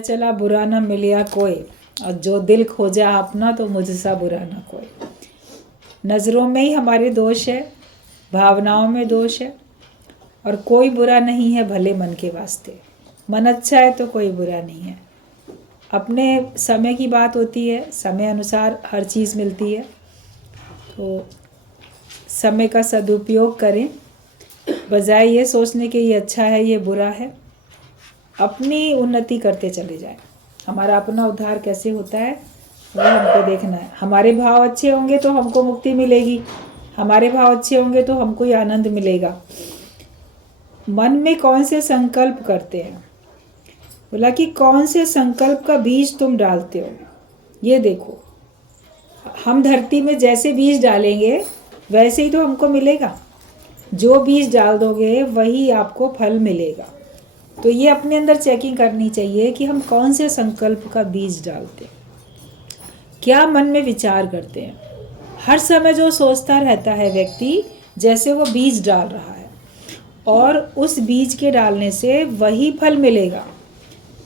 चला बुरा न मिलिया कोई, और जो दिल खोजा अपना तो मुझसा बुरा न कोई। नज़रों में ही हमारे दोष है, भावनाओं में दोष है, और कोई बुरा नहीं है भले मन के वास्ते। मन अच्छा है तो कोई बुरा नहीं है। अपने समय की बात होती है, समय अनुसार हर चीज़ मिलती है, तो समय का सदुपयोग करें, बजाय ये सोचने के ये अच्छा है ये बुरा है। अपनी उन्नति करते चले जाएं। हमारा अपना उद्धार कैसे होता है वही हमको देखना है। हमारे भाव अच्छे होंगे तो हमको मुक्ति मिलेगी, हमारे भाव अच्छे होंगे तो हमको ही आनंद मिलेगा। मन में कौन से संकल्प करते हैं, बोला कि कौन से संकल्प का बीज तुम डालते हो, ये देखो। हम धरती में जैसे बीज डालेंगे वैसे ही तो हमको मिलेगा। जो बीज डाल दोगे वही आपको फल मिलेगा। तो ये अपने अंदर चेकिंग करनी चाहिए कि हम कौन से संकल्प का बीज डालते हैं, क्या मन में विचार करते हैं। हर समय जो सोचता रहता है व्यक्ति, जैसे वो बीज डाल रहा है, और उस बीज के डालने से वही फल मिलेगा।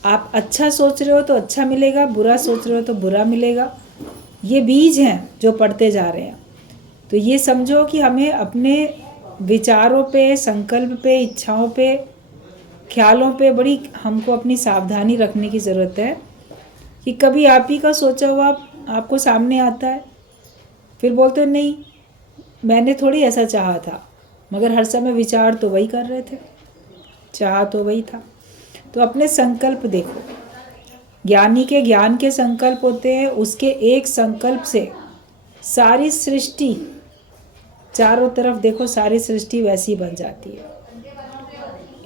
आप अच्छा सोच रहे हो तो अच्छा मिलेगा, बुरा सोच रहे हो तो बुरा मिलेगा। ये बीज हैं जो पड़ते जा रहे हैं। तो ये समझो कि हमें अपने विचारों पे, संकल्प पे, इच्छाओं पे, ख्यालों पे बड़ी हमको अपनी सावधानी रखने की ज़रूरत है कि कभी आप ही का सोचा हुआ आपको सामने आता है, फिर बोलते नहीं मैंने थोड़ी ऐसा चाहा था, मगर हर समय विचार तो वही कर रहे थे, चाहा तो वही था। तो अपने संकल्प देखो। ज्ञानी के ज्ञान के संकल्प होते हैं, उसके एक संकल्प से सारी सृष्टि, चारों तरफ देखो सारी सृष्टि वैसी बन जाती है।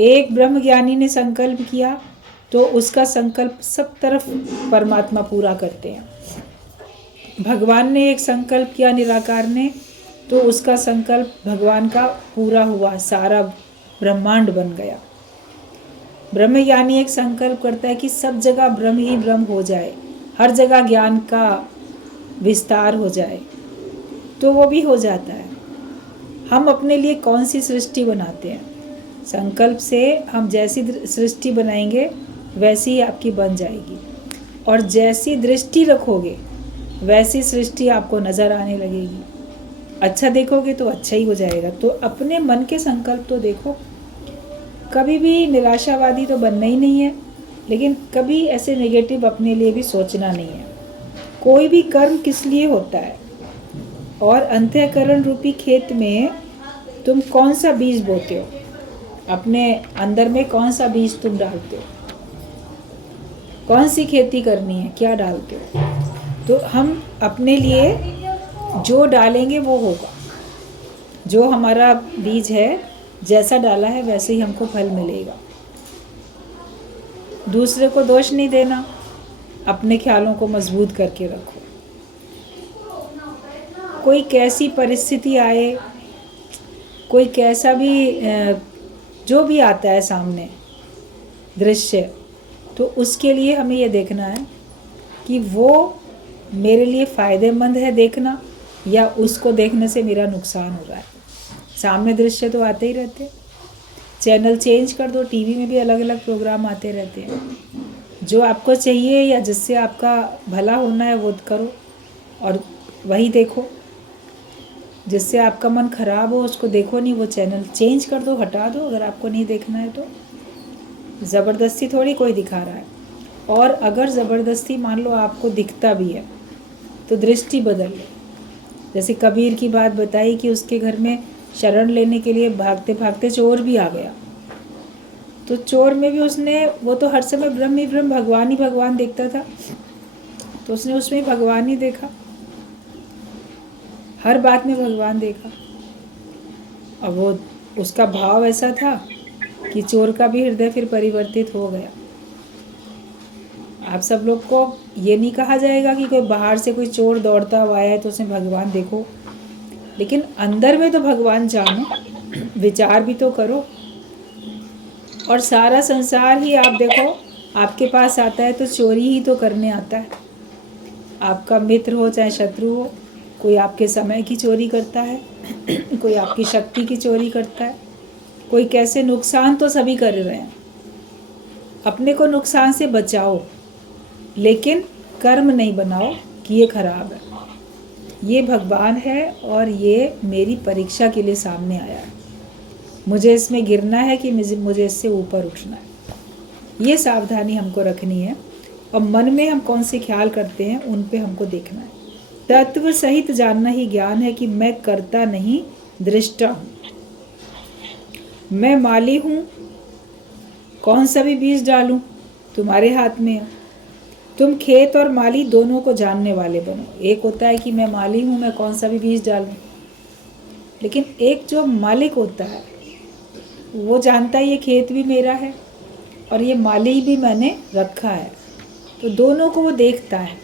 एक ब्रह्म ज्ञानी ने संकल्प किया तो उसका संकल्प सब तरफ परमात्मा पूरा करते हैं। भगवान ने एक संकल्प किया निराकार ने, तो उसका संकल्प भगवान का पूरा हुआ, सारा ब्रह्मांड बन गया। ब्रह्म ज्ञानी एक संकल्प करता है कि सब जगह ब्रह्म ही ब्रह्म हो जाए, हर जगह ज्ञान का विस्तार हो जाए, तो वो भी हो जाता है। हम अपने लिए कौन सी सृष्टि बनाते हैं, संकल्प से हम जैसी सृष्टि बनाएंगे वैसी ही आपकी बन जाएगी, और जैसी दृष्टि रखोगे वैसी सृष्टि आपको नज़र आने लगेगी। अच्छा देखोगे तो अच्छा ही हो जाएगा। तो अपने मन के संकल्प तो देखो, कभी भी निराशावादी तो बनना ही नहीं है, लेकिन कभी ऐसे नेगेटिव अपने लिए भी सोचना नहीं है। कोई भी कर्म किस लिए होता है, और अंतःकरण रूपी खेत में तुम कौन सा बीज बोते हो, अपने अंदर में कौन सा बीज तुम डालते हो, कौन सी खेती करनी है, क्या डालते हो। तो हम अपने लिए जो डालेंगे वो होगा। जो हमारा बीज है, जैसा डाला है वैसे ही हमको फल मिलेगा। दूसरे को दोष नहीं देना, अपने ख्यालों को मजबूत करके रखो। कोई कैसी परिस्थिति आए, कोई कैसा भी जो भी आता है सामने दृश्य, तो उसके लिए हमें ये देखना है कि वो मेरे लिए फ़ायदेमंद है देखना, या उसको देखने से मेरा नुकसान हो रहा है। सामने दृश्य तो आते ही रहते, चैनल चेंज कर दो, टीवी में भी अलग अलग प्रोग्राम आते रहते हैं। जो आपको चाहिए या जिससे आपका भला होना है वो करो और वही देखो। जिससे आपका मन खराब हो उसको देखो नहीं, वो चैनल चेंज कर दो, हटा दो अगर आपको नहीं देखना है तो। ज़बरदस्ती थोड़ी कोई दिखा रहा है। और अगर ज़बरदस्ती मान लो आपको दिखता भी है तो दृष्टि बदल लो। जैसे कबीर की बात बताई कि उसके घर में शरण लेने के लिए भागते भागते चोर भी आ गया, तो चोर में भी उसने, वो तो हर समय ब्रह्म ही ब्रह्म, भगवान ही भगवान देखता था, तो उसने उसमें भगवान ही देखा, हर बात में भगवान देखा। और वो उसका भाव ऐसा था कि चोर का भी हृदय फिर परिवर्तित हो गया। आप सब लोग को ये नहीं कहा जाएगा कि कोई बाहर से कोई चोर दौड़ता हुआ आया है तो उसमें भगवान देखो, लेकिन अंदर में तो भगवान जानो, विचार भी तो करो। और सारा संसार ही आप देखो आपके पास आता है तो चोरी ही तो करने आता है। आपका मित्र हो चाहे शत्रु हो, कोई आपके समय की चोरी करता है, कोई आपकी शक्ति की चोरी करता है, कोई कैसे नुकसान तो सभी कर रहे हैं। अपने को नुकसान से बचाओ, लेकिन कर्म नहीं बनाओ कि ये खराब है, ये भगवान है और ये मेरी परीक्षा के लिए सामने आया है, मुझे इसमें गिरना है कि मुझे इससे ऊपर उठना है। ये सावधानी हमको रखनी है। और मन में हम कौन से ख्याल करते हैं उन पे हमको देखना है। तत्व सहित जानना ही ज्ञान है कि मैं कर्ता नहीं दृष्टा हूँ, मैं माली हूँ, कौन सा भी बीज डालूं तुम्हारे हाथ में है। तुम खेत और माली दोनों को जानने वाले बनो। एक होता है कि मैं माली हूँ, मैं कौन सा भी बीज डालूं, लेकिन एक जो मालिक होता है वो जानता है ये खेत भी मेरा है और ये माली भी मैंने रखा है, तो दोनों को वो देखता है।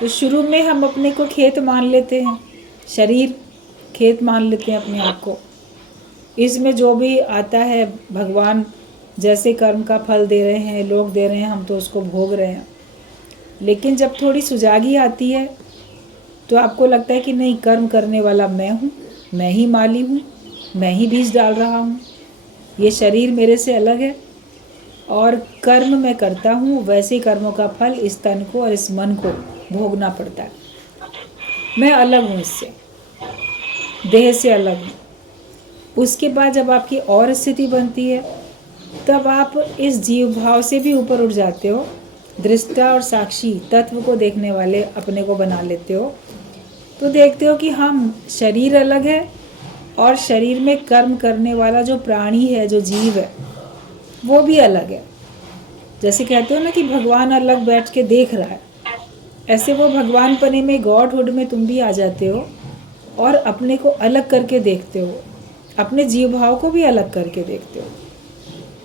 तो शुरू में हम अपने को खेत मान लेते हैं, शरीर खेत मान लेते हैं अपने आप को। इसमें जो भी आता है भगवान जैसे कर्म का फल दे रहे हैं, लोग दे रहे हैं, हम तो उसको भोग रहे हैं। लेकिन जब थोड़ी सुजागी आती है तो आपको लगता है कि नहीं, कर्म करने वाला मैं हूँ, मैं ही माली हूँ, मैं ही बीज डाल रहा हूँ, ये शरीर मेरे से अलग है और कर्म मैं करता हूँ, वैसे कर्मों का फल इस तन को और इस मन को भोगना पड़ता है। मैं अलग हूँ, इससे देह से अलग हूँ। उसके बाद जब आपकी और स्थिति बनती है तब आप इस जीव भाव से भी ऊपर उठ जाते हो, दृष्टा और साक्षी तत्व को देखने वाले अपने को बना लेते हो। तो देखते हो कि हम शरीर अलग है और शरीर में कर्म करने वाला जो प्राणी है, जो जीव है, वो भी अलग है। जैसे कहते हो ना कि भगवान अलग बैठ के देख रहा है, ऐसे वो भगवान पने में, गॉडहुड में तुम भी आ जाते हो और अपने को अलग करके देखते हो, अपने जीव भाव को भी अलग करके देखते हो।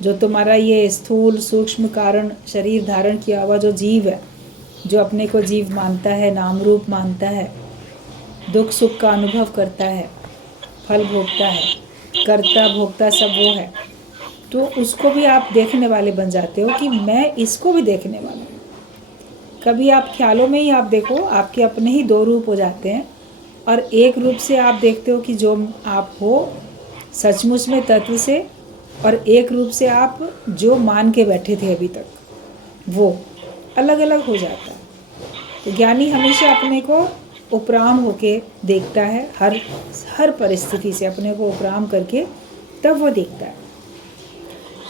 जो तुम्हारा ये स्थूल सूक्ष्म कारण शरीर धारण किया हुआ जो जीव है, जो अपने को जीव मानता है, नाम रूप मानता है, दुख सुख का अनुभव करता है, फल भोगता है, कर्ता भोगता सब वो है, तो उसको भी आप देखने वाले बन जाते हो कि मैं इसको भी देखने वाला हूँ। कभी आप ख्यालों में ही आप देखो, आपके अपने ही दो रूप हो जाते हैं और एक रूप से आप देखते हो कि जो आप हो सचमुच में तत्व से, और एक रूप से आप जो मान के बैठे थे अभी तक, वो अलग अलग हो जाता है। तो ज्ञानी हमेशा अपने को उपराम होके देखता है, हर परिस्थिति से अपने को उपराम करके तब वो देखता है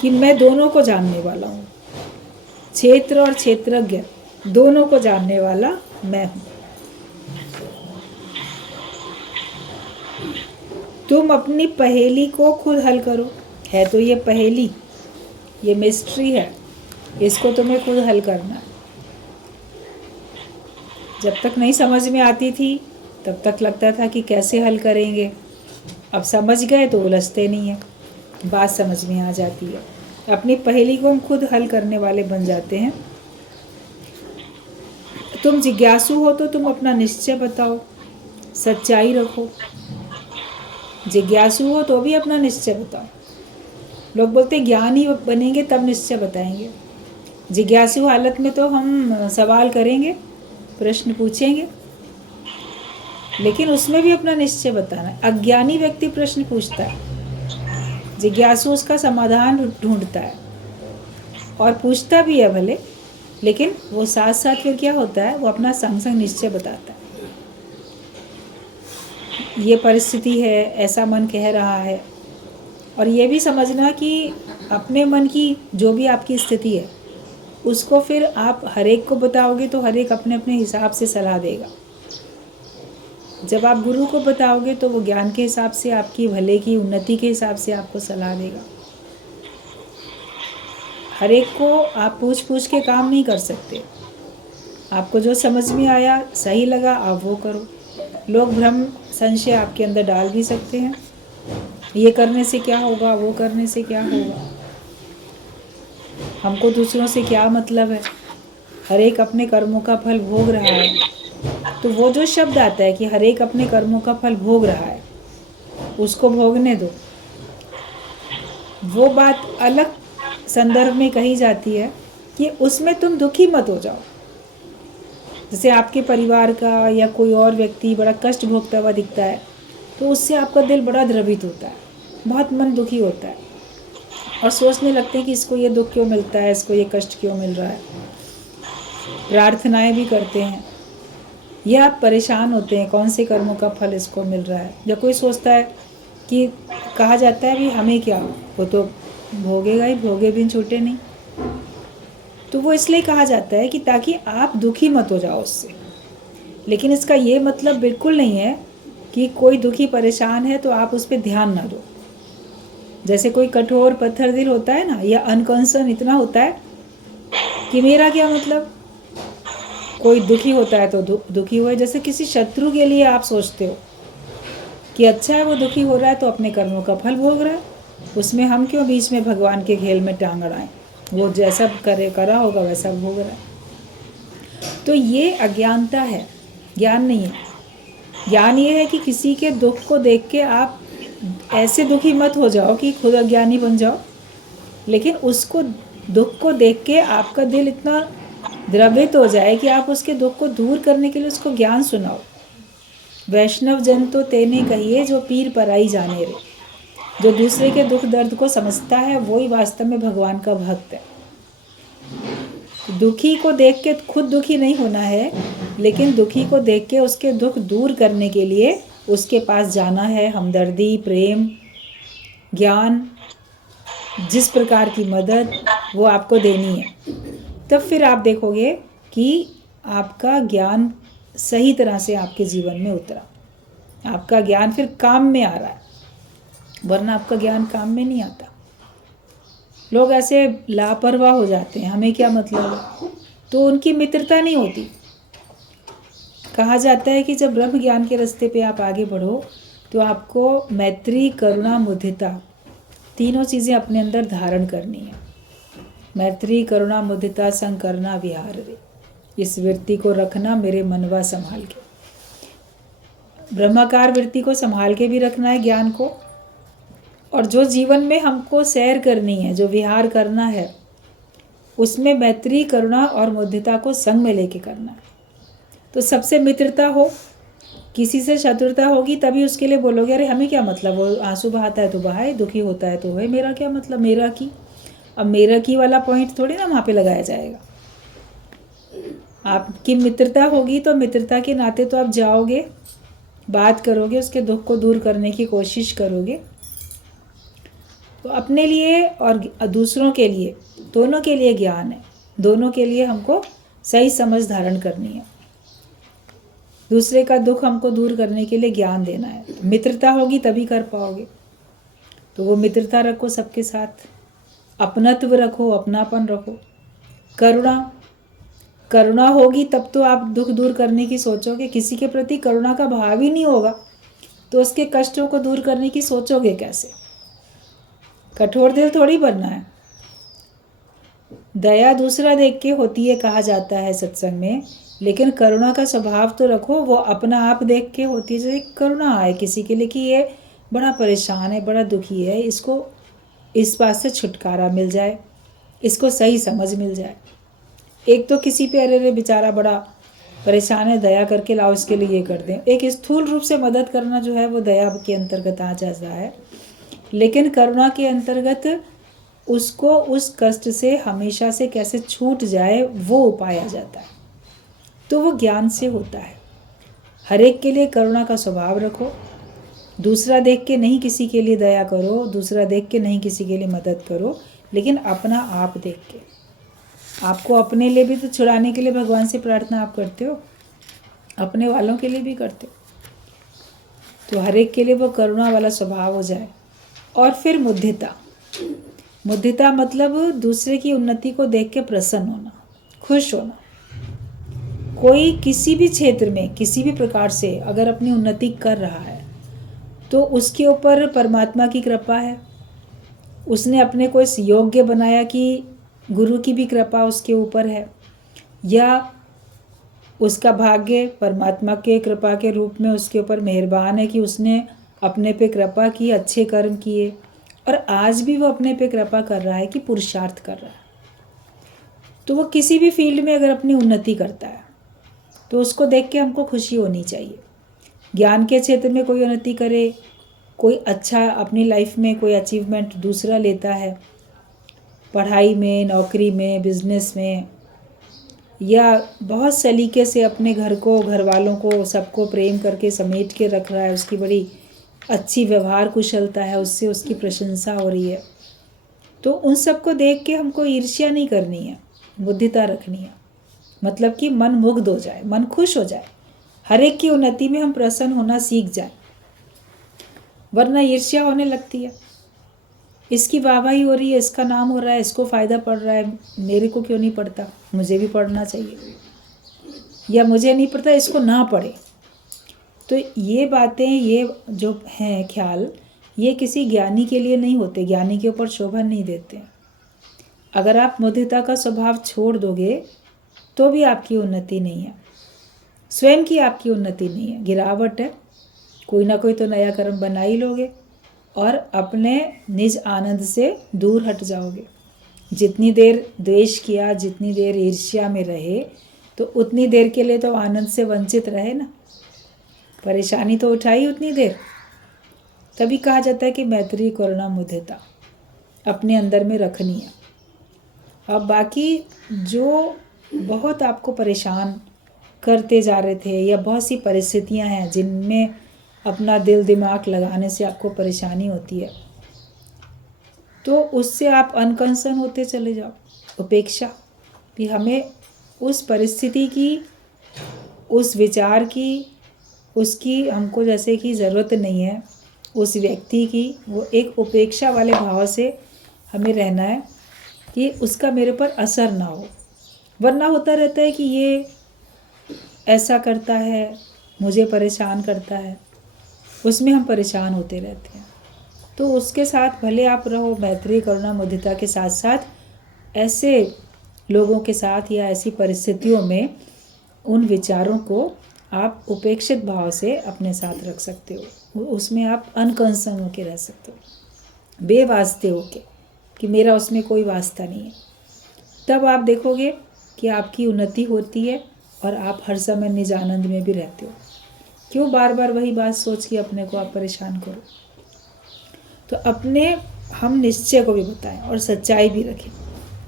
कि मैं दोनों को जानने वाला हूँ, क्षेत्र और क्षेत्रज्ञ दोनों को जानने वाला मैं हूँ। तुम अपनी पहेली को खुद हल करो। है तो ये पहेली, ये मिस्ट्री है, इसको तुम्हें खुद हल करना है। जब तक नहीं समझ में आती थी तब तक लगता था कि कैसे हल करेंगे, अब समझ गए तो उलझते नहीं है, बात समझ में आ जाती है। अपनी पहेली को हम खुद हल करने वाले बन जाते हैं। तुम जिज्ञासु हो तो तुम अपना निश्चय बताओ, सच्चाई रखो। जिज्ञासु हो तो भी अपना निश्चय बताओ। लोग बोलते ज्ञानी बनेंगे तब निश्चय बताएंगे। जिज्ञासु हालत में तो हम सवाल करेंगे, प्रश्न पूछेंगे, लेकिन उसमें भी अपना निश्चय बताना है। अज्ञानी व्यक्ति प्रश्न पूछता है, जिज्ञासु उसका समाधान ढूंढता है और पूछता भी है भले, लेकिन वो साथ साथ फिर क्या होता है, वो अपना संग संग निश्चय बताता है। ये परिस्थिति है, ऐसा मन कह रहा है। और ये भी समझना कि अपने मन की जो भी आपकी स्थिति है उसको फिर आप हर एक को बताओगे तो हर एक अपने अपने हिसाब से सलाह देगा। जब आप गुरु को बताओगे तो वो ज्ञान के हिसाब से, आपकी भले की उन्नति के हिसाब से आपको सलाह देगा। हर एक को आप पूछ पूछ के काम नहीं कर सकते। आपको जो समझ में आया, सही लगा, आप वो करो। लोग भ्रम संशय आपके अंदर डाल भी सकते हैं, ये करने से क्या होगा, वो करने से क्या होगा, हमको दूसरों से क्या मतलब है, हर एक अपने कर्मों का फल भोग रहा है। तो वो जो शब्द आता है कि हर एक अपने कर्मों का फल भोग रहा है, उसको भोगने दो, वो बात अलग संदर्भ में कही जाती है कि उसमें तुम दुखी मत हो जाओ। जैसे आपके परिवार का या कोई और व्यक्ति बड़ा कष्ट भोगता हुआ दिखता है तो उससे आपका दिल बड़ा द्रवित होता है, बहुत मन दुखी होता है। और सोचने लगते हैं कि इसको ये दुख क्यों मिलता है, इसको ये कष्ट क्यों मिल रहा है। प्रार्थनाएं भी करते हैं या आप परेशान होते हैं कौन से कर्मों का फल इसको मिल रहा है। या कोई सोचता है कि कहा जाता है भी हमें क्या, वो तो भोगेगा ही, भोगे बिन छूटे नहीं। तो वो इसलिए कहा जाता है कि ताकि आप दुखी मत हो जाओ उससे। लेकिन इसका ये मतलब बिल्कुल नहीं है कि कोई दुखी परेशान है तो आप उस पर ध्यान ना दो। जैसे कोई कठोर पत्थर दिल होता है ना, या अनकंसर्न इतना होता है कि मेरा क्या मतलब, कोई दुखी होता है तो दुखी हुआ। जैसे किसी शत्रु के लिए आप सोचते हो कि अच्छा है वो दुखी हो रहा है तो अपने कर्मों का फल भोग रहा है, उसमें हम क्यों बीच में भगवान के खेल में टांग अड़ाएं, वो जैसा करा होगा वैसा भोग रहा है। तो ये अज्ञानता है, ज्ञान नहीं है। ज्ञान ये है कि किसी के दुख को देख के आप ऐसे दुखी मत हो जाओ कि खुद अज्ञानी बन जाओ, लेकिन उसको दुख को देख के आपका दिल इतना द्रवित हो जाए कि आप उसके दुख को दूर करने के लिए उसको ज्ञान सुनाओ। वैष्णव जन तो तेने कहिए जो पीर पराई जाने रे। जो दूसरे के दुख दर्द को समझता है वही वास्तव में भगवान का भक्त है। दुखी को देख के खुद दुखी नहीं होना है, लेकिन दुखी को देख के उसके दुख दूर करने के लिए उसके पास जाना है। हमदर्दी, प्रेम, ज्ञान, जिस प्रकार की मदद वो आपको देनी है। तब फिर आप देखोगे कि आपका ज्ञान सही तरह से आपके जीवन में उतरा, आपका ज्ञान फिर काम में आ रहा है, वरना आपका ज्ञान काम में नहीं आता। लोग ऐसे लापरवाह हो जाते हैं, हमें क्या मतलब है, तो उनकी मित्रता नहीं होती। कहा जाता है कि जब ब्रह्म ज्ञान के रास्ते पे आप आगे बढ़ो तो आपको मैत्री, करुणा, मुदिता तीनों चीज़ें अपने अंदर धारण करनी है। मैत्री, करुणा, मुदिता संग करना विहार रे, इस वृत्ति को रखना मेरे मनवा संभाल के। ब्रह्माकार वृत्ति को संभाल के भी रखना है ज्ञान को, और जो जीवन में हमको सैर करनी है, जो विहार करना है, उसमें मैत्री, करुणा और मुदिता को संग में लेके करना है। तो सबसे मित्रता हो, किसी से शत्रुता होगी तभी उसके लिए बोलोगे अरे हमें क्या मतलब, वो आंसू बहाता है तो बहाए, दुखी होता है तो है, मेरा क्या मतलब, मेरा की। अब मेरा की वाला पॉइंट थोड़ी ना वहाँ पे लगाया जाएगा। आपकी मित्रता होगी तो मित्रता के नाते तो आप जाओगे, बात करोगे, उसके दुख को दूर करने की कोशिश करोगे। तो अपने लिए और दूसरों के लिए, दोनों के लिए ज्ञान है। दोनों के लिए हमको सही समझ धारण करनी है। दूसरे का दुख हमको दूर करने के लिए ज्ञान देना है। मित्रता होगी तभी कर पाओगे। तो वो मित्रता रखो सबके साथ, अपनत्व रखो, अपनापन रखो। करुणा होगी तब तो आप दुख दूर करने की सोचोगे। किसी के प्रति करुणा का भाव ही नहीं होगा तो उसके कष्टों को दूर करने की सोचोगे कैसे। कठोर दिल थोड़ी बनना है। दया दूसरा देख के होती है कहा जाता है सत्संग में, लेकिन करुणा का स्वभाव तो रखो, वो अपना आप देख के होती है। जैसे करुणा आए किसी के लिए कि ये बड़ा परेशान है, बड़ा दुखी है, इसको इस बात से छुटकारा मिल जाए, इसको सही समझ मिल जाए। एक तो किसी पे अरे बेचारा बड़ा परेशान है, दया करके लाओ इसके लिए ये कर दें। एक स्थूल रूप से मदद करना जो है वो दया के अंतर्गत आ जाता है, लेकिन करुणा के अंतर्गत उसको उस कष्ट से हमेशा से कैसे छूट जाए वो उपाय आ जाता है। तो वो ज्ञान से होता है। हर एक के लिए करुणा का स्वभाव रखो। दूसरा देख के नहीं किसी के लिए दया करो, दूसरा देख के नहीं किसी के लिए मदद करो, लेकिन अपना आप देख के। आपको अपने लिए भी तो छुड़ाने के लिए भगवान से प्रार्थना आप करते हो, अपने वालों के लिए भी करते हो। तो हर एक के लिए वो करुणा वाला स्वभाव हो जाए। और फिर मुदिता। मुदिता मतलब दूसरे की उन्नति को देख के प्रसन्न होना, खुश होना। कोई किसी भी क्षेत्र में किसी भी प्रकार से अगर अपनी उन्नति कर रहा है तो उसके ऊपर परमात्मा की कृपा है। उसने अपने को इस योग्य बनाया कि गुरु की भी कृपा उसके ऊपर है, या उसका भाग्य परमात्मा के कृपा के रूप में उसके ऊपर मेहरबान है कि उसने अपने पे कृपा की, अच्छे कर्म किए, और आज भी वो अपने पे कृपा कर रहा है कि पुरुषार्थ कर रहा है। तो वो किसी भी फील्ड में अगर अपनी उन्नति करता है तो उसको देख के हमको खुशी होनी चाहिए। ज्ञान के क्षेत्र में कोई उन्नति करे, कोई अच्छा अपनी लाइफ में कोई अचीवमेंट दूसरा लेता है, पढ़ाई में, नौकरी में, बिजनेस में, या बहुत सलीके से अपने घर को, घर वालों को, सबको प्रेम करके समेट के रख रहा है, उसकी बड़ी अच्छी व्यवहार कुशलता है, उससे उसकी प्रशंसा हो रही है, तो उन सबको देख के हमको ईर्ष्या नहीं करनी है, बुद्धिता रखनी है। मतलब कि मन मुग्ध हो जाए, मन खुश हो जाए, हर एक की उन्नति में हम प्रसन्न होना सीख जाए, वरना ईर्ष्या होने लगती है। इसकी वाहवाही हो रही है, इसका नाम हो रहा है, इसको फ़ायदा पड़ रहा है, मेरे को क्यों नहीं पड़ता, मुझे भी पढ़ना चाहिए, या मुझे नहीं पड़ता इसको ना पढ़े। तो ये बातें, ये जो हैं ख्याल, ये किसी ज्ञानी के लिए नहीं होते, ज्ञानी के ऊपर शोभा नहीं देते। अगर आप मुदिता का स्वभाव छोड़ दोगे तो भी आपकी उन्नति नहीं है, स्वयं की आपकी उन्नति नहीं है, गिरावट है। कोई ना कोई तो नया कर्म बना ही लोगे और अपने निज आनंद से दूर हट जाओगे। जितनी देर द्वेष किया, जितनी देर ईर्ष्या में रहे, तो उतनी देर के लिए तो आनंद से वंचित रहे ना, परेशानी तो उठाई उतनी देर। तभी कहा जाता है कि मैत्री करुणा मुदिता अपने अंदर में रखनी है। अब बाकी जो बहुत आपको परेशान करते जा रहे थे, या बहुत सी परिस्थितियां हैं जिनमें अपना दिल दिमाग लगाने से आपको परेशानी होती है, तो उससे आप अनकंसर्न होते चले जाओ। उपेक्षा भी, हमें उस परिस्थिति की, उस विचार की, उसकी हमको जैसे कि ज़रूरत नहीं है, उस व्यक्ति की, वो एक उपेक्षा वाले भाव से हमें रहना है कि उसका मेरे पर असर ना हो। वरना होता रहता है कि ये ऐसा करता है, मुझे परेशान करता है, उसमें हम परेशान होते रहते हैं। तो उसके साथ भले आप रहो, मैत्री करुणा मुदिता के साथ साथ ऐसे लोगों के साथ या ऐसी परिस्थितियों में उन विचारों को आप उपेक्षित भाव से अपने साथ रख सकते हो, उसमें आप अनकंसर्न होके रह सकते हो, बेवास्ते होके कि मेरा उसमें कोई वास्ता नहीं है। तब आप देखोगे कि आपकी उन्नति होती है और आप हर समय निज आनंद में भी रहते हो। क्यों बार बार वही बात सोच के अपने को आप परेशान करो। तो अपने हम निश्चय को भी बताएं और सच्चाई भी रखें,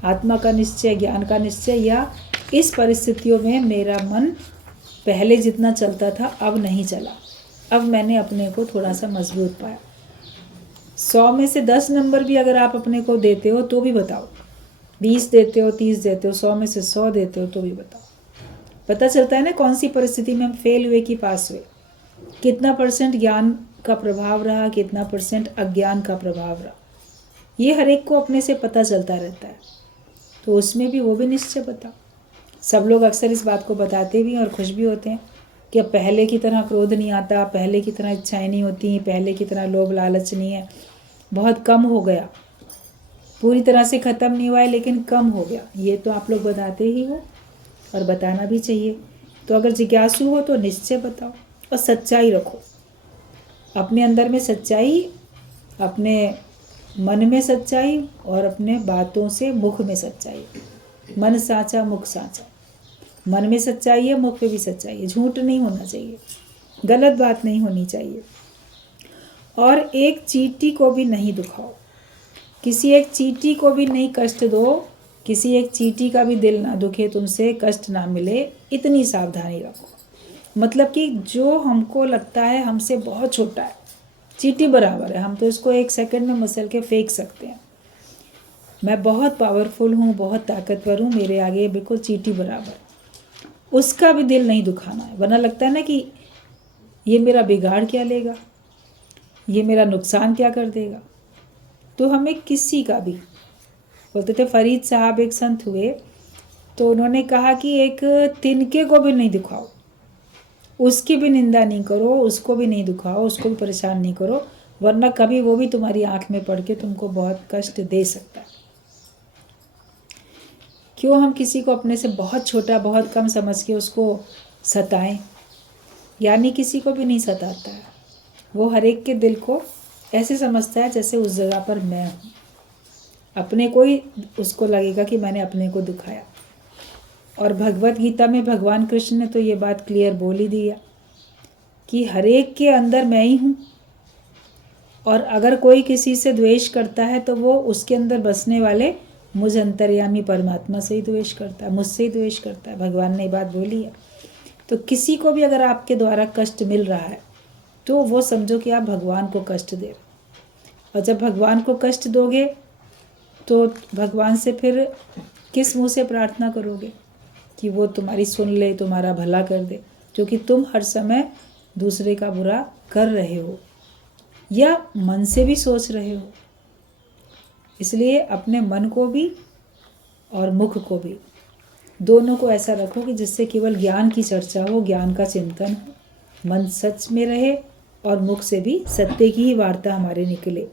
आत्मा का निश्चय, ज्ञान का निश्चय, या इस परिस्थितियों में मेरा मन पहले जितना चलता था अब नहीं चला, अब मैंने अपने को थोड़ा सा मजबूत पाया। 100 में से 10 नंबर भी अगर आप अपने को देते हो तो भी बताओ, 20 देते हो, 30 देते हो, 100 में से 100 देते हो तो भी बताओ। पता चलता है ना कौन सी परिस्थिति में हम फेल हुए कि पास हुए, कितना % ज्ञान का प्रभाव रहा, कितना % अज्ञान का प्रभाव रहा, ये हर एक को अपने से पता चलता रहता है। तो उसमें भी वो भी निश्चय बताओ। सब लोग अक्सर इस बात को बताते भी हैं और खुश भी होते हैं कि अब पहले की तरह क्रोध नहीं आता, पहले की तरह इच्छाएं नहीं होती, पहले की तरह लोभ लालच नहीं है, बहुत कम हो गया, पूरी तरह से ख़त्म नहीं हुआ है लेकिन कम हो गया। ये तो आप लोग बताते ही हो और बताना भी चाहिए। तो अगर जिज्ञासु हो तो निश्चय बताओ और सच्चाई रखो, अपने अंदर में सच्चाई, अपने मन में सच्चाई और अपने बातों से मुख में सच्चाई। मन साचा मुख साचा, मन में सच्चाई है, मुख में भी सच्चाई है, झूठ नहीं होना चाहिए, गलत बात नहीं होनी चाहिए। और एक चींटी को भी नहीं दुखाओ, किसी एक चींटी को भी नहीं कष्ट दो, किसी एक चींटी का भी दिल ना दुखे, तुमसे कष्ट ना मिले, इतनी सावधानी रखो। मतलब कि जो हमको लगता है हमसे बहुत छोटा है, चींटी बराबर है, हम तो इसको 1 सेकंड में मसल के फेंक सकते हैं, मैं बहुत पावरफुल हूँ, बहुत ताकतवर हूँ, मेरे आगे बिल्कुल चींटी बराबर, उसका भी दिल नहीं दुखाना है। वरना लगता है ना कि ये मेरा बिगाड़ क्या लेगा, ये मेरा नुकसान क्या कर देगा। तो हमें किसी का भी, बोलते थे फरीद साहब एक संत हुए, तो उन्होंने कहा कि एक तिनके को भी नहीं दुखाओ, उसकी भी निंदा नहीं करो, उसको भी नहीं दुखाओ, उसको भी परेशान नहीं करो, वरना कभी वो भी तुम्हारी आंख में पड़ के तुमको बहुत कष्ट दे सकता है। क्यों हम किसी को अपने से बहुत छोटा, बहुत कम समझ के उसको सताएं। यानी किसी को भी नहीं सताता है, वो हर एक के दिल को ऐसे समझता है जैसे उस जगह पर मैं हूँ, अपने को ही उसको लगेगा कि मैंने अपने को दुखाया। और भगवत गीता में भगवान कृष्ण ने तो ये बात क्लियर बोल ही दिया कि हर एक के अंदर मैं ही हूँ, और अगर कोई किसी से द्वेष करता है तो वो उसके अंदर बसने वाले मुझ अंतर्यामी परमात्मा से ही द्वेष करता है, मुझसे ही द्वेष करता है। भगवान ने ये बात बोली है। तो किसी को भी अगर आपके द्वारा कष्ट मिल रहा है तो वो समझो कि आप भगवान को कष्ट दे रहे हो। और जब भगवान को कष्ट दोगे तो भगवान से फिर किस मुँह से प्रार्थना करोगे कि वो तुम्हारी सुन ले, तुम्हारा भला कर दे, क्योंकि तुम हर समय दूसरे का बुरा कर रहे हो या मन से भी सोच रहे हो। इसलिए अपने मन को भी और मुख को भी, दोनों को ऐसा रखो कि जिससे केवल ज्ञान की चर्चा हो, ज्ञान का चिंतन हो, मन सच में रहे और मुख से भी सत्य की ही वार्ता हमारे निकले।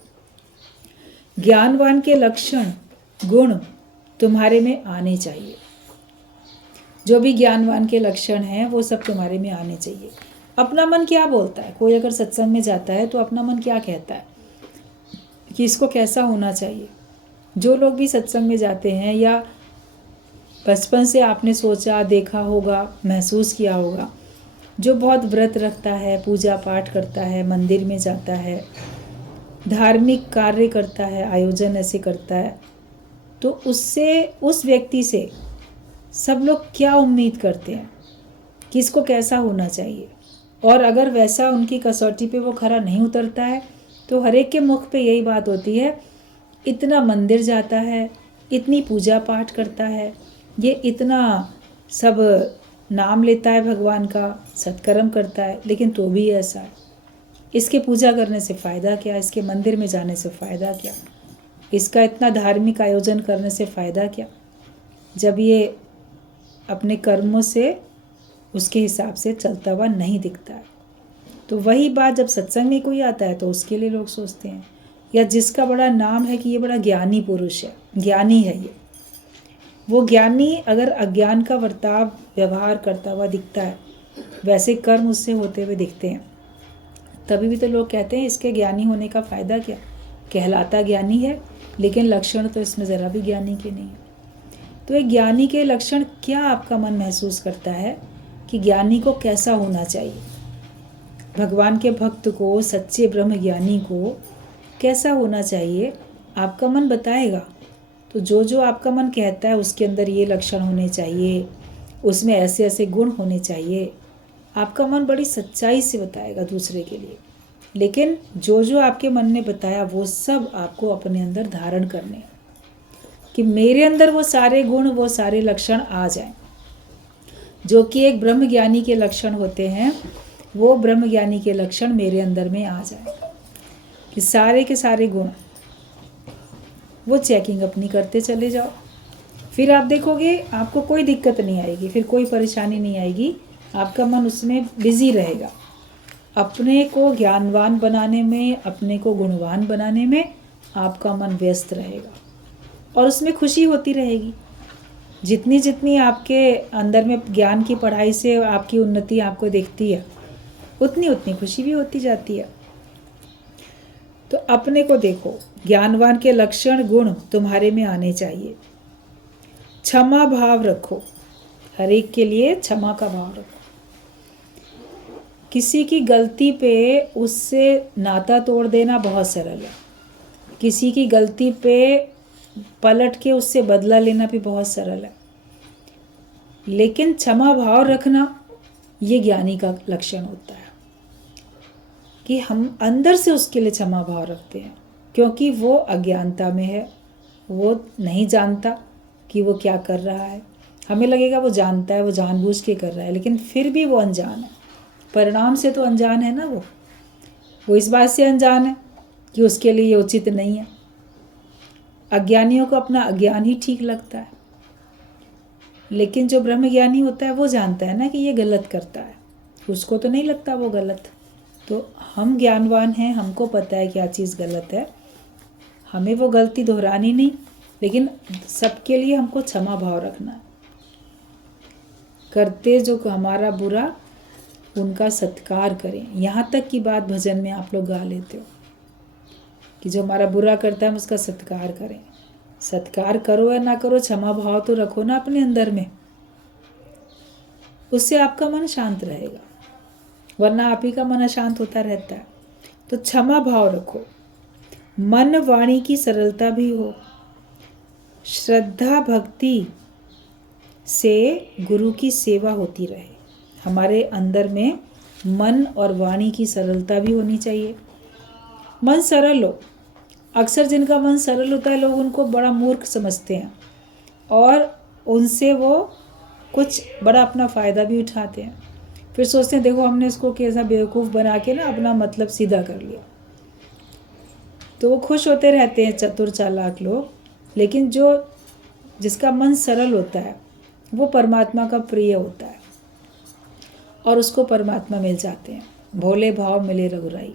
ज्ञानवान के लक्षण गुण तुम्हारे में आने चाहिए। जो भी ज्ञानवान के लक्षण हैं वो सब तुम्हारे में आने चाहिए। अपना मन क्या बोलता है, कोई अगर सत्संग में जाता है तो अपना मन क्या कहता है कि इसको कैसा होना चाहिए। जो लोग भी सत्संग में जाते हैं या बचपन से आपने सोचा, देखा होगा, महसूस किया होगा, जो बहुत व्रत रखता है, पूजा पाठ करता है, मंदिर में जाता है, धार्मिक कार्य करता है, आयोजन ऐसे करता है, तो उससे, उस व्यक्ति से सब लोग क्या उम्मीद करते हैं कि इसको कैसा होना चाहिए। और अगर वैसा उनकी कसौटी पे वो खरा नहीं उतरता है तो हर एक के मुख पे यही बात होती है, इतना मंदिर जाता है, इतनी पूजा पाठ करता है, ये इतना सब नाम लेता है भगवान का, सत्कर्म करता है, लेकिन तो भी ऐसा है। इसके पूजा करने से फ़ायदा क्या, इसके मंदिर में जाने से फ़ायदा क्या, इसका इतना धार्मिक आयोजन करने से फ़ायदा क्या, जब ये अपने कर्मों से उसके हिसाब से चलता हुआ नहीं दिखता है। तो वही बात जब सत्संग में कोई आता है तो उसके लिए लोग सोचते हैं, या जिसका बड़ा नाम है कि ये बड़ा ज्ञानी पुरुष है, ज्ञानी है ये, वो ज्ञानी अगर अज्ञान का वर्ताव व्यवहार करता हुआ दिखता है, वैसे कर्म उससे होते हुए दिखते हैं, तभी भी तो लोग कहते हैं इसके ज्ञानी होने का फ़ायदा क्या, कहलाता ज्ञानी है लेकिन लक्षण तो इसमें ज़रा भी ज्ञानी के नहीं है। तो एक ज्ञानी के लक्षण क्या आपका मन महसूस करता है कि ज्ञानी को कैसा होना चाहिए, भगवान के भक्त को, सच्चे ब्रह्म ज्ञानी को कैसा होना चाहिए, आपका मन बताएगा। तो जो जो आपका मन कहता है उसके अंदर ये लक्षण होने चाहिए, उसमें ऐसे ऐसे गुण होने चाहिए, आपका मन बड़ी सच्चाई से बताएगा दूसरे के लिए। लेकिन जो जो आपके मन ने बताया वो सब आपको अपने अंदर धारण करने हैं कि मेरे अंदर वो सारे गुण, वो सारे लक्षण आ जाएं, जो कि एक ब्रह्म ज्ञानी के लक्षण होते हैं। वो ब्रह्म ज्ञानी के लक्षण मेरे अंदर में आ जाए कि सारे के सारे गुण, वो चेकिंग अपनी करते चले जाओ। फिर आप देखोगे आपको कोई दिक्कत नहीं आएगी, फिर कोई परेशानी नहीं आएगी, आपका मन उसमें बिजी रहेगा। अपने को ज्ञानवान बनाने में, अपने को गुणवान बनाने में आपका मन व्यस्त रहेगा और उसमें खुशी होती रहेगी। जितनी जितनी आपके अंदर में ज्ञान की पढ़ाई से आपकी उन्नति आपको दिखती है, उतनी उतनी खुशी भी होती जाती है। तो अपने को देखो, ज्ञानवान के लक्षण गुण तुम्हारे में आने चाहिए। क्षमा भाव रखो, हर एक के लिए क्षमा का भाव रखो। किसी की गलती पे उससे नाता तोड़ देना बहुत सरल है, किसी की गलती पे पलट के उससे बदला लेना भी बहुत सरल है, लेकिन क्षमा भाव रखना ये ज्ञानी का लक्षण होता है कि हम अंदर से उसके लिए क्षमा भाव रखते हैं, क्योंकि वो अज्ञानता में है, वो नहीं जानता कि वो क्या कर रहा है। हमें लगेगा वो जानता है, वो जानबूझ के कर रहा है, लेकिन फिर भी वो अनजान है। परिणाम से तो अनजान है ना, वो इस बात से अनजान है कि उसके लिए ये उचित नहीं है। अज्ञानियों को अपना अज्ञान ही ठीक लगता है, लेकिन जो ब्रह्मज्ञानी होता है वो जानता है ना कि ये गलत करता है, उसको तो नहीं लगता वो गलत। तो हम ज्ञानवान हैं, हमको पता है क्या चीज़ गलत है, हमें वो गलती दोहरानी नहीं, लेकिन सबके लिए हमको क्षमा भाव रखना है। करते जो हमारा बुरा उनका सत्कार करें। यहाँ तक की बात भजन में आप लोग गा लेते हो कि जो हमारा बुरा करता है हम उसका सत्कार करें। सत्कार करो या ना करो, क्षमा भाव तो रखो ना अपने अंदर में, उससे आपका मन शांत रहेगा, वरना आप ही का मन अशांत होता रहता है। तो क्षमा भाव रखो, मन वाणी की सरलता भी हो, श्रद्धा भक्ति से गुरु की सेवा होती रहे। हमारे अंदर में मन और वाणी की सरलता भी होनी चाहिए। मन सरल हो। अक्सर जिनका मन सरल होता है लोग उनको बड़ा मूर्ख समझते हैं और उनसे वो कुछ बड़ा अपना फ़ायदा भी उठाते हैं। फिर सोचते हैं देखो हमने इसको कैसा बेवकूफ़ बना के ना अपना मतलब सीधा कर लिया। तो वो खुश होते रहते हैं चतुर चालाक लोग। लेकिन जिसका मन सरल होता है वो परमात्मा का प्रिय होता है और उसको परमात्मा मिल जाते हैं। भोले भाव मिले रघुराई।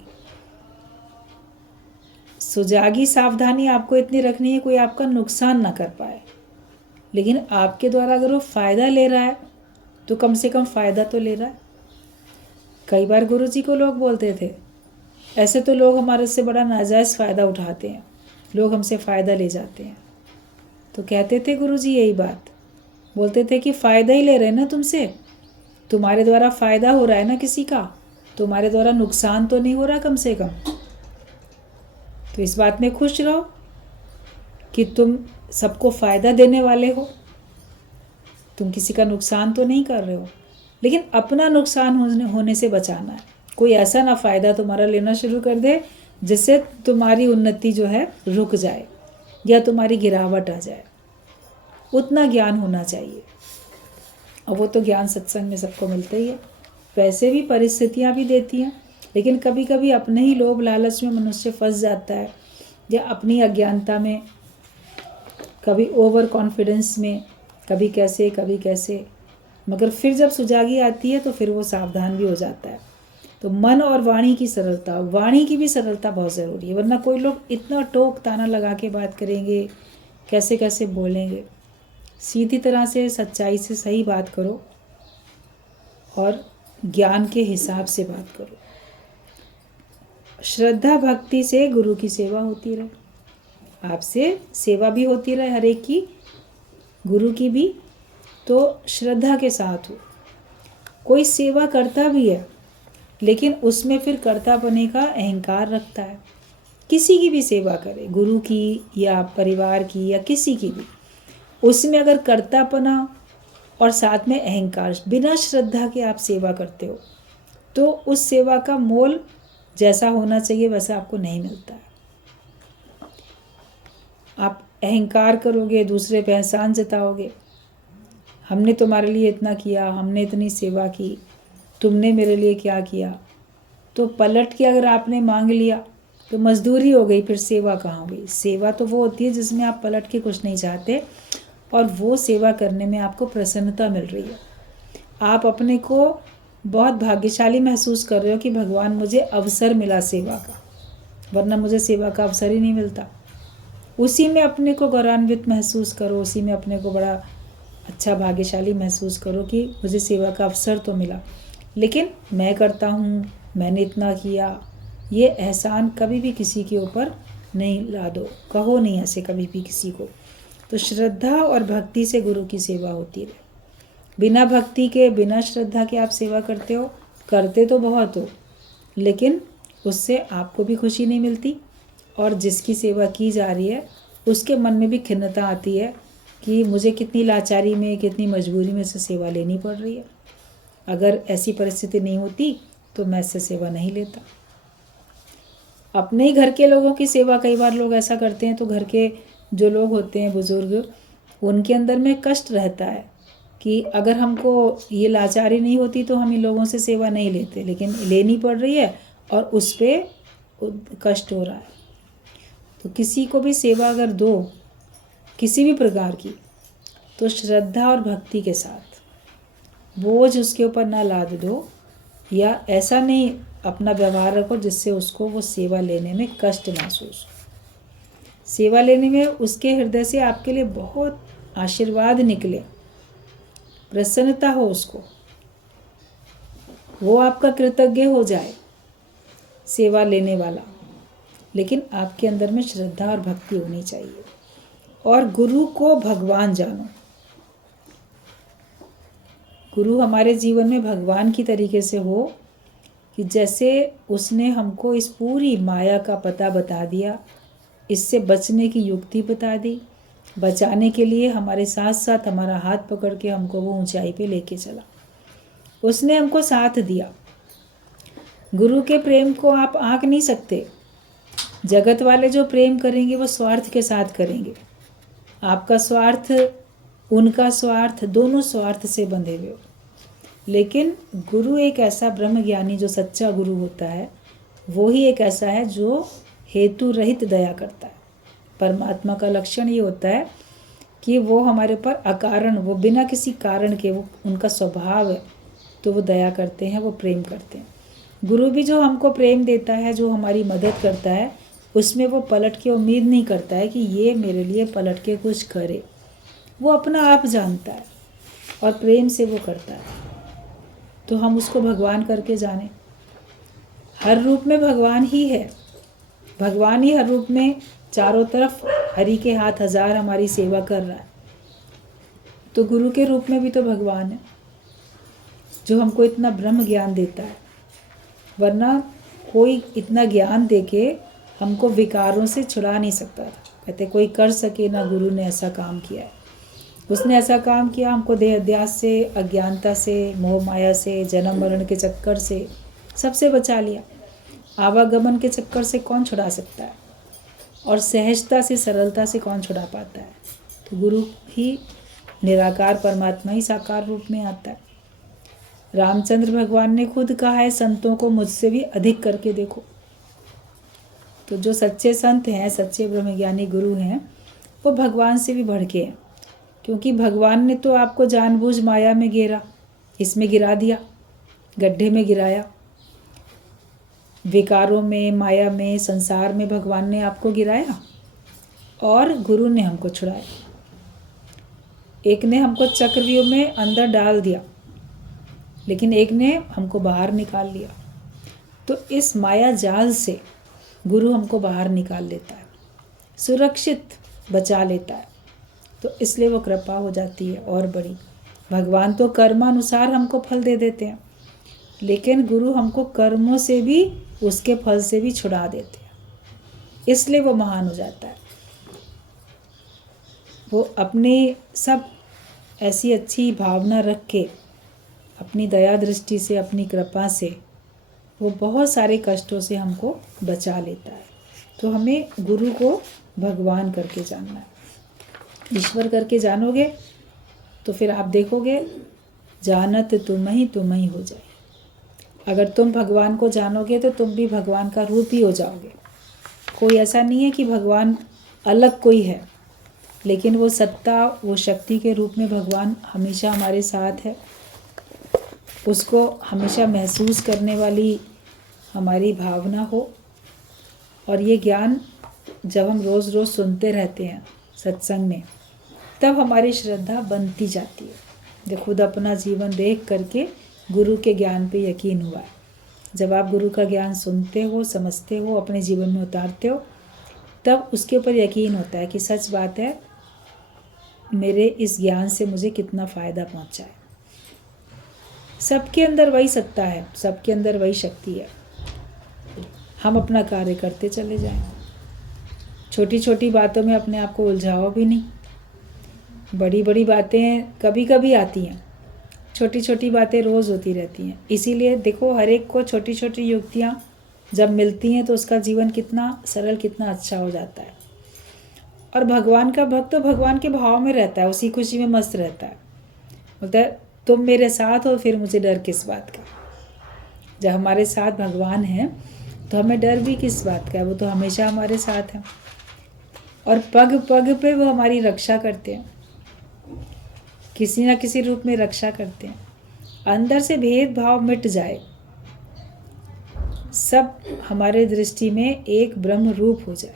सुजागी सावधानी आपको इतनी रखनी है कोई आपका नुकसान ना कर पाए। लेकिन आपके द्वारा अगर वो फ़ायदा ले रहा है तो कम से कम फ़ायदा तो ले रहा है। कई बार गुरुजी को लोग बोलते थे ऐसे तो लोग हमारे से बड़ा नाजायज़ फ़ायदा उठाते हैं, लोग हमसे फ़ायदा ले जाते हैं। तो कहते थे गुरुजी यही बात, बोलते थे कि फ़ायदा ही ले रहे हैं ना तुमसे, तुम्हारे द्वारा फ़ायदा हो रहा है ना किसी का, तुम्हारे द्वारा नुकसान तो नहीं हो रहा कम से कम। तो इस बात में खुश रहो कि तुम सबको फ़ायदा देने वाले हो, तुम किसी का नुकसान तो नहीं कर रहे हो। लेकिन अपना नुकसान होने से बचाना है। कोई ऐसा ना फ़ायदा तुम्हारा लेना शुरू कर दे जिससे तुम्हारी उन्नति जो है रुक जाए या तुम्हारी गिरावट आ जाए। उतना ज्ञान होना चाहिए और वो तो ज्ञान सत्संग में सबको मिलता ही है। वैसे भी परिस्थितियाँ भी देती हैं, लेकिन कभी कभी अपने ही लोभ लालच में मनुष्य फंस जाता है या अपनी अज्ञानता में, कभी ओवर कॉन्फिडेंस में, कभी कैसे। मगर फिर जब सुजागी आती है तो फिर वो सावधान भी हो जाता है। तो मन और वाणी की सरलता, वाणी की भी सरलता बहुत ज़रूरी है। वरना कोई लोग इतना टोक ताना लगा के बात करेंगे, कैसे बोलेंगे। सीधी तरह से सच्चाई से सही बात करो और ज्ञान के हिसाब से बात करो। श्रद्धा भक्ति से गुरु की सेवा होती रहे, आपसे सेवा भी होती रहे हर एक की, गुरु की भी। तो श्रद्धा के साथ हो। कोई सेवा करता भी है लेकिन उसमें फिर कर्तापने का अहंकार रखता है। किसी की भी सेवा करे, गुरु की या परिवार की या किसी की भी, उसमें अगर कर्तापना और साथ में अहंकार, बिना श्रद्धा के आप सेवा करते हो तो उस सेवा का मोल जैसा होना चाहिए वैसा आपको नहीं मिलता है। आप अहंकार करोगे, दूसरे पे एहसान जताओगे, हमने तुम्हारे लिए इतना किया, हमने इतनी सेवा की, तुमने मेरे लिए क्या किया। तो पलट के अगर आपने मांग लिया तो मजदूरी हो गई, फिर सेवा कहाँ हुई। सेवा तो वो होती है जिसमें आप पलट के कुछ नहीं चाहते और वो सेवा करने में आपको प्रसन्नता मिल रही है। आप अपने को बहुत भाग्यशाली महसूस कर रहे हो कि भगवान मुझे अवसर मिला सेवा का, वरना मुझे सेवा का अवसर ही नहीं मिलता। उसी में अपने को गौरवान्वित महसूस करो, उसी में अपने को बड़ा अच्छा भाग्यशाली महसूस करो कि मुझे सेवा का अवसर तो मिला। लेकिन मैं करता हूँ, मैंने इतना किया, ये एहसान कभी भी किसी के ऊपर नहीं ला दो, कहो नहीं ऐसे कभी भी किसी को। तो श्रद्धा और भक्ति से गुरु की सेवा होती रहे। बिना भक्ति के, बिना श्रद्धा के आप सेवा करते हो, करते तो बहुत हो, लेकिन उससे आपको भी खुशी नहीं मिलती और जिसकी सेवा की जा रही है उसके मन में भी खिन्नता आती है कि मुझे कितनी लाचारी में, कितनी मजबूरी में से सेवा लेनी पड़ रही है। अगर ऐसी परिस्थिति नहीं होती तो मैं इससे सेवा नहीं लेता। अपने ही घर के लोगों की सेवा कई बार लोग ऐसा करते हैं तो घर के जो लोग होते हैं बुज़ुर्ग, उनके अंदर में कष्ट रहता है कि अगर हमको ये लाचारी नहीं होती तो हम इन लोगों से सेवा नहीं लेते, लेकिन लेनी पड़ रही है और उस पर कष्ट हो रहा है। तो किसी को भी सेवा अगर दो किसी भी प्रकार की, तो श्रद्धा और भक्ति के साथ, बोझ उसके ऊपर ना लाद दो या ऐसा नहीं अपना व्यवहार रखो जिससे उसको वो सेवा लेने में कष्ट महसूस हो। सेवा लेने में उसके हृदय से आपके लिए बहुत आशीर्वाद निकले, प्रसन्नता हो उसको, वो आपका कृतज्ञ हो जाए सेवा लेने वाला। लेकिन आपके अंदर में श्रद्धा और भक्ति होनी चाहिए और गुरु को भगवान जानो। गुरु हमारे जीवन में भगवान की तरीके से हो कि जैसे उसने हमको इस पूरी माया का पता बता दिया, इससे बचने की युक्ति बता दी, बचाने के लिए हमारे साथ साथ हमारा हाथ पकड़ के हमको वो ऊंचाई पे लेके चला। उसने हमको साथ दिया। गुरु के प्रेम को आप आंक नहीं सकते। जगत वाले जो प्रेम करेंगे वो स्वार्थ के साथ करेंगे। आपका स्वार्थ, उनका स्वार्थ, दोनों स्वार्थ से बंधे हुए हो। लेकिन गुरु एक ऐसा ब्रह्म ज्ञानी जो सच्चा गुरु होता है, वो ही एक ऐसा है जो हेतु रहित दया करता है। परमात्मा का लक्षण ये होता है कि वो हमारे ऊपर अकारण, वो बिना किसी कारण के, वो उनका स्वभाव है, तो वो दया करते हैं, वो प्रेम करते हैं। गुरु भी जो हमको प्रेम देता है, जो हमारी मदद करता है, उसमें वो पलट के उम्मीद नहीं करता है कि ये मेरे लिए पलट के कुछ करे। वो अपना आप जानता है और प्रेम से वो करता है। तो हम उसको भगवान करके जाने। हर रूप में भगवान ही है। भगवान ही हर रूप में चारों तरफ हरि के हाथ हजार हमारी सेवा कर रहा है। तो गुरु के रूप में भी तो भगवान है जो हमको इतना ब्रह्म ज्ञान देता है। वरना कोई इतना ज्ञान देके हमको विकारों से छुड़ा नहीं सकता था। कहते कोई कर सके ना, गुरु ने ऐसा काम किया है। उसने ऐसा काम किया, हमको देह अध्यास से, अज्ञानता से, मोह माया से, जन्म मरण के चक्कर से सबसे बचा लिया। आवागमन के चक्कर से कौन छुड़ा सकता है, और सहजता से, सरलता से कौन छुड़ा पाता है। तो गुरु ही, निराकार परमात्मा ही साकार रूप में आता है। रामचंद्र भगवान ने खुद कहा है, संतों को मुझसे भी अधिक करके देखो। तो जो सच्चे संत हैं, सच्चे ब्रह्मज्ञानी गुरु हैं, वो भगवान से भी बढ़ के हैं। क्योंकि भगवान ने तो आपको जानबूझ माया में घेरा, इसमें गिरा दिया, गड्ढे में गिराया। विकारों में, माया में, संसार में भगवान ने आपको गिराया और गुरु ने हमको छुड़ाया। एक ने हमको चक्रव्यूह में अंदर डाल दिया, लेकिन एक ने हमको बाहर निकाल लिया। तो इस माया जाल से गुरु हमको बाहर निकाल लेता है, सुरक्षित बचा लेता है। तो इसलिए वो कृपा हो जाती है और बड़ी। भगवान तो कर्मानुसार हमको फल दे देते हैं, लेकिन गुरु हमको कर्मों से भी, उसके फल से भी छुड़ा देते हैं। इसलिए वो महान हो जाता है। वो अपनी सब ऐसी अच्छी भावना रख के, अपनी दया दृष्टि से, अपनी कृपा से वो बहुत सारे कष्टों से हमको बचा लेता है। तो हमें गुरु को भगवान करके जानना है। ईश्वर करके जानोगे तो फिर आप देखोगे, जानत तुम ही हो जाए। अगर तुम भगवान को जानोगे तो तुम भी भगवान का रूप ही हो जाओगे। कोई ऐसा नहीं है कि भगवान अलग कोई है, लेकिन वो सत्ता, वो शक्ति के रूप में भगवान हमेशा हमारे साथ है। उसको हमेशा महसूस करने वाली हमारी भावना हो। और ये ज्ञान जब हम रोज़ रोज़ सुनते रहते हैं सत्संग में, तब हमारी श्रद्धा बनती जाती है। जो खुद अपना जीवन देख करके गुरु के ज्ञान पे यकीन हुआ है। जब आप गुरु का ज्ञान सुनते हो, समझते हो, अपने जीवन में उतारते हो, तब उसके ऊपर यकीन होता है कि सच बात है, मेरे इस ज्ञान से मुझे कितना फ़ायदा पहुंचा है। सबके अंदर वही सत्ता है, सबके अंदर वही शक्ति है। हम अपना कार्य करते चले जाएं। छोटी छोटी बातों में अपने आप को उलझाओ भी नहीं। बड़ी बड़ी बातें कभी कभी आती हैं, छोटी छोटी बातें रोज़ होती रहती हैं। इसीलिए देखो, हर एक को छोटी छोटी युक्तियाँ जब मिलती हैं तो उसका जीवन कितना सरल, कितना अच्छा हो जाता है। और भगवान का भक्त तो भगवान के भाव में रहता है, उसी खुशी में मस्त रहता है। बोलता है तुम मेरे साथ हो, फिर मुझे डर किस बात का। जब हमारे साथ भगवान हैं तो हमें डर भी किस बात का है, वो तो हमेशा हमारे साथ हैं। और पग पग पे वो हमारी रक्षा करते हैं, किसी ना किसी रूप में रक्षा करते हैं। अंदर से भेदभाव मिट जाए, सब हमारे दृष्टि में एक ब्रह्म रूप हो जाए,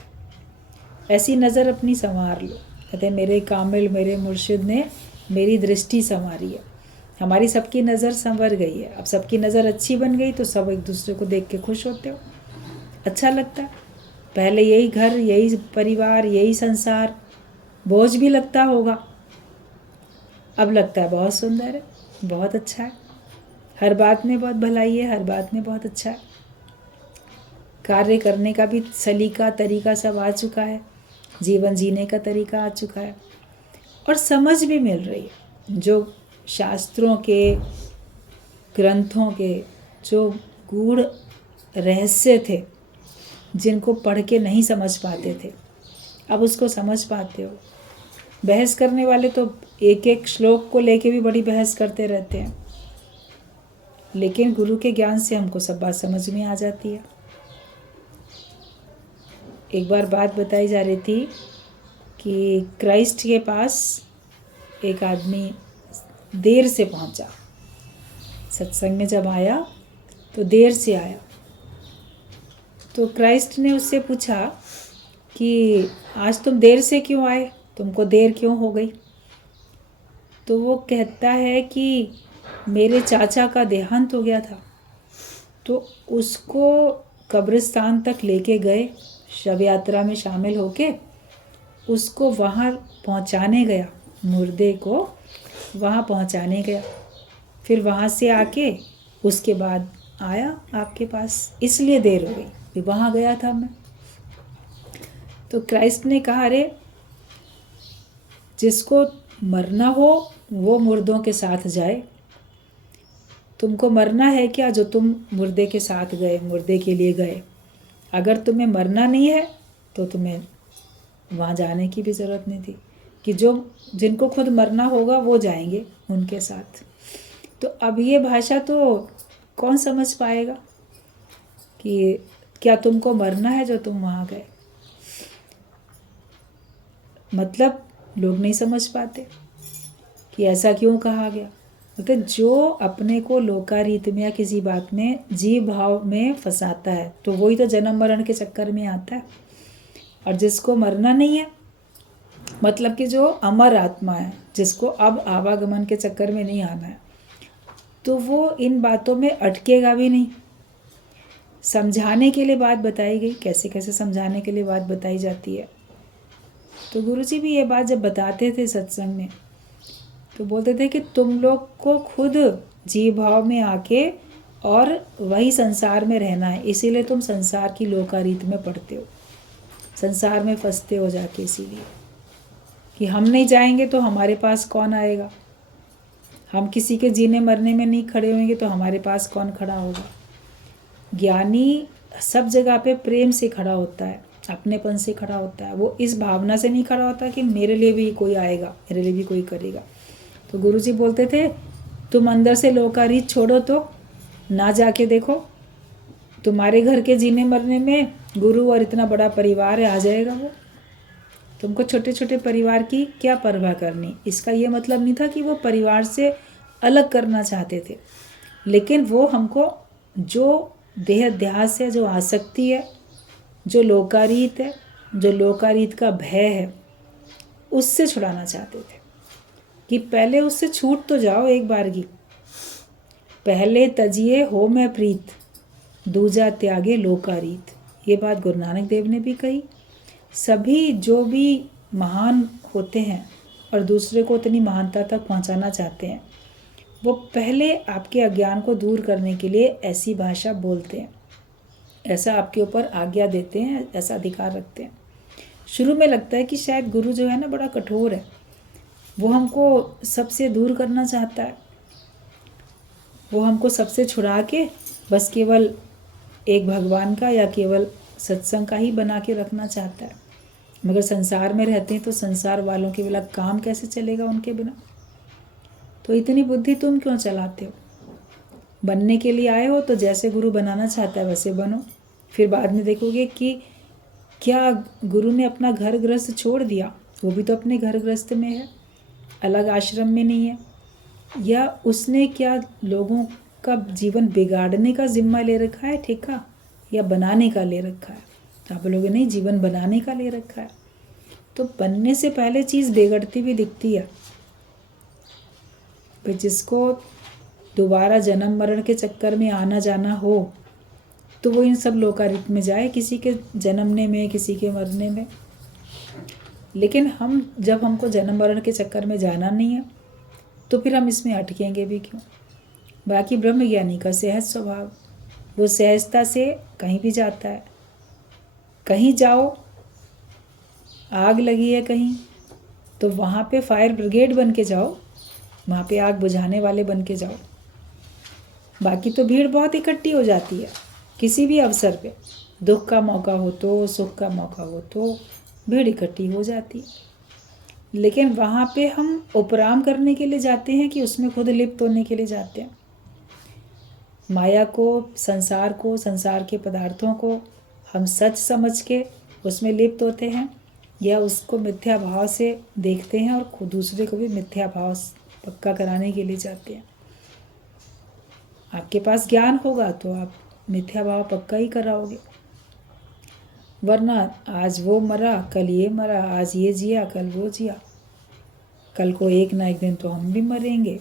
ऐसी नज़र अपनी संवार लो। कहते मेरे कामिल, मेरे मुर्शिद ने मेरी दृष्टि संवारी है। हमारी सबकी नज़र संवर गई है। अब सबकी नज़र अच्छी बन गई तो सब एक दूसरे को देख के खुश होते हो, अच्छा लगता है। पहले यही घर, यही परिवार, यही संसार बोझ भी लगता होगा, अब लगता है बहुत सुंदर है, बहुत अच्छा है, हर बात में बहुत भलाई है, हर बात में बहुत अच्छा है। कार्य करने का भी सलीका, तरीका सब आ चुका है। जीवन जीने का तरीका आ चुका है और समझ भी मिल रही है। जो शास्त्रों के, ग्रंथों के जो गूढ़ रहस्य थे, जिनको पढ़ के नहीं समझ पाते थे, अब उसको समझ पाते हो। बहस करने वाले तो एक एक श्लोक को लेके भी बड़ी बहस करते रहते हैं, लेकिन गुरु के ज्ञान से हमको सब बात समझ में आ जाती है। एक बार बात बताई जा रही थी कि क्राइस्ट के पास एक आदमी देर से पहुंचा, सत्संग में जब आया तो देर से आया, तो क्राइस्ट ने उससे पूछा कि आज तुम देर से क्यों आए, तुमको देर क्यों हो गई? तो वो कहता है कि मेरे चाचा का देहांत हो गया था, तो उसको कब्रिस्तान तक लेके गए, शव यात्रा में शामिल होके उसको वहाँ पहुँचाने गया, मुर्दे को वहाँ पहुँचाने गया, फिर वहाँ से आके उसके बाद आया आपके पास, इसलिए देर हो गई, फिर वहाँ गया था मैं। तो क्राइस्ट ने कहा, अरे जिसको मरना हो वो मुर्दों के साथ जाए, तुमको मरना है क्या जो तुम मुर्दे के साथ गए, मुर्दे के लिए गए? अगर तुम्हें मरना नहीं है तो तुम्हें वहाँ जाने की भी ज़रूरत नहीं थी, कि जो जिनको खुद मरना होगा वो जाएंगे उनके साथ। तो अब ये भाषा तो कौन समझ पाएगा कि क्या तुमको मरना है जो तुम वहाँ गए? मतलब लोग नहीं समझ पाते कि ऐसा क्यों कहा गया। मतलब जो अपने को लोकारीत में या किसी बात में जीव भाव में फंसाता है तो वही तो जन्म मरण के चक्कर में आता है। और जिसको मरना नहीं है, मतलब कि जो अमर आत्मा है, जिसको अब आवागमन के चक्कर में नहीं आना है, तो वो इन बातों में अटकेगा भी नहीं। समझाने के लिए बात बताई गई, कैसे कैसे समझाने के लिए बात बताई जाती है। तो गुरुजी भी ये बात जब बताते थे सत्संग में, तो बोलते थे कि तुम लोग को खुद जीव भाव में आके और वही संसार में रहना है, इसीलिए तुम संसार की लोकारीत में पढ़ते हो, संसार में फंसते हो जाके, इसीलिए कि हम नहीं जाएंगे तो हमारे पास कौन आएगा, हम किसी के जीने मरने में नहीं खड़े होंगे तो हमारे पास कौन खड़ा होगा। ज्ञानी सब जगह पे प्रेम से खड़ा होता है, अपनेपन से खड़ा होता है, वो इस भावना से नहीं खड़ा होता कि मेरे लिए भी कोई आएगा, मेरे लिए भी कोई करेगा। तो गुरुजी बोलते थे, तुम अंदर से लोकारीत छोड़ो तो ना जाके देखो, तुम्हारे घर के जीने मरने में गुरु और इतना बड़ा परिवार है, आ जाएगा वो। तुमको छोटे छोटे परिवार की क्या परवाह करनी। इसका ये मतलब नहीं था कि वो परिवार से अलग करना चाहते थे, लेकिन वो हमको जो देह ध्यास है, जो आसक्ति है, जो लोकारीत है, जो लोकारीत का भय है, उससे छुड़ाना चाहते थे कि पहले उससे छूट तो जाओ एक बार की। पहले तजिए हो मैं प्रीत, दूजा त्यागे लोकारीत। ये बात गुरु नानक देव ने भी कही। सभी जो भी महान होते हैं और दूसरे को उतनी महानता तक पहुंचाना चाहते हैं, वो पहले आपके अज्ञान को दूर करने के लिए ऐसी भाषा बोलते हैं, ऐसा आपके ऊपर आज्ञा देते हैं, ऐसा अधिकार रखते हैं। शुरू में लगता है कि शायद गुरु जो है ना बड़ा कठोर है, वो हमको सबसे दूर करना चाहता है, वो हमको सबसे छुड़ा के बस केवल एक भगवान का या केवल सत्संग का ही बना के रखना चाहता है। मगर संसार में रहते हैं तो संसार वालों के बिना काम कैसे चलेगा उनके बिना। तो इतनी बुद्धि तुम क्यों चलाते हो? बनने के लिए आए हो तो जैसे गुरु बनाना चाहता है वैसे बनो, फिर बाद में देखोगे कि क्या गुरु ने अपना घर गृहस्थ छोड़ दिया, वो भी तो अपने घर गृहस्थ में है, अलग आश्रम में नहीं है, या उसने क्या लोगों का जीवन बिगाड़ने का जिम्मा ले रखा है, ठेका, या बनाने का ले रखा है। तो आप लोगों ने जीवन बनाने का ले रखा है। तो बनने से पहले चीज़ बिगड़ती भी दिखती है। पर जिसको दोबारा जन्म मरण के चक्कर में आना जाना हो तो वो इन सब लोकारित में जाए, किसी के जन्मने में, किसी के मरने में। लेकिन जब हमको जन्म मरण के चक्कर में जाना नहीं है तो फिर हम इसमें अटकेंगे भी क्यों। बाकी ब्रह्मज्ञानी का सहज स्वभाव, वो सहजता से कहीं भी जाता है। कहीं जाओ आग लगी है कहीं तो वहाँ पे फायर ब्रिगेड बन के जाओ, वहाँ पे आग बुझाने वाले बन के जाओ। बाकी तो भीड़ बहुत इकट्ठी हो जाती है किसी भी अवसर पे, दुख का मौका हो तो, सुख का मौका हो तो भीड़ इकट्ठी हो जाती है। लेकिन वहाँ पे हम उपराम करने के लिए जाते हैं कि उसमें खुद लिप्त होने के लिए जाते हैं। माया को, संसार के पदार्थों को हम सच समझ के उसमें लिप्त होते हैं, या उसको मिथ्या भाव से देखते हैं और खुद दूसरे को भी मिथ्या भाव पक्का कराने के लिए जाते हैं। आपके पास ज्ञान होगा तो आप मिथ्या भाव पक्का ही कराओगे, वरना आज वो मरा कल ये मरा, आज ये जिया कल वो जिया, कल को एक ना एक दिन तो हम भी मरेंगे।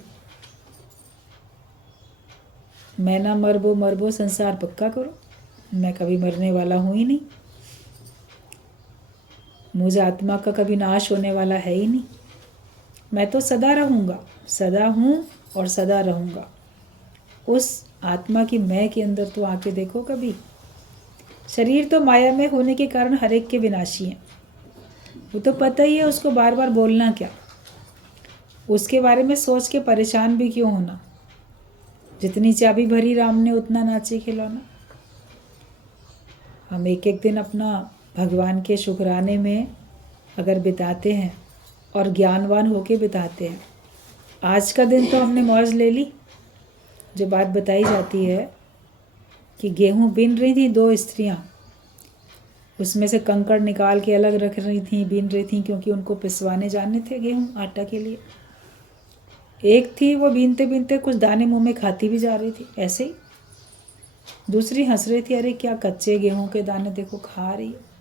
मैं ना मरबो मरबो संसार पक्का करो, मैं कभी मरने वाला हूँ ही नहीं, मुझे आत्मा का कभी नाश होने वाला है ही नहीं, मैं तो सदा रहूँगा, सदा हूँ और सदा रहूँगा। उस आत्मा की मैं के अंदर तो आके देखो कभी। शरीर तो माया में होने के कारण हर एक के विनाशी हैं, वो तो पता ही है, उसको बार बार बोलना क्या, उसके बारे में सोच के परेशान भी क्यों होना। जितनी चाबी भरी राम ने उतना नाचे खिलौना। हम एक एक दिन अपना भगवान के शुक्राने में अगर बिताते हैं और ज्ञानवान होके बिताते हैं। आज का दिन तो हमने मौज ले ली। जो बात बताई जाती है कि गेहूं बीन रही थी दो स्त्रियां, उसमें से कंकड़ निकाल के अलग रख रही थी, बीन रही थी, क्योंकि उनको पिसवाने जाने थे गेहूं आटा के लिए। एक थी वो बीनते बीनते कुछ दाने मुंह में खाती भी जा रही थी ऐसे ही, दूसरी हंस रही थी, अरे क्या कच्चे गेहूं के दाने देखो खा रही है।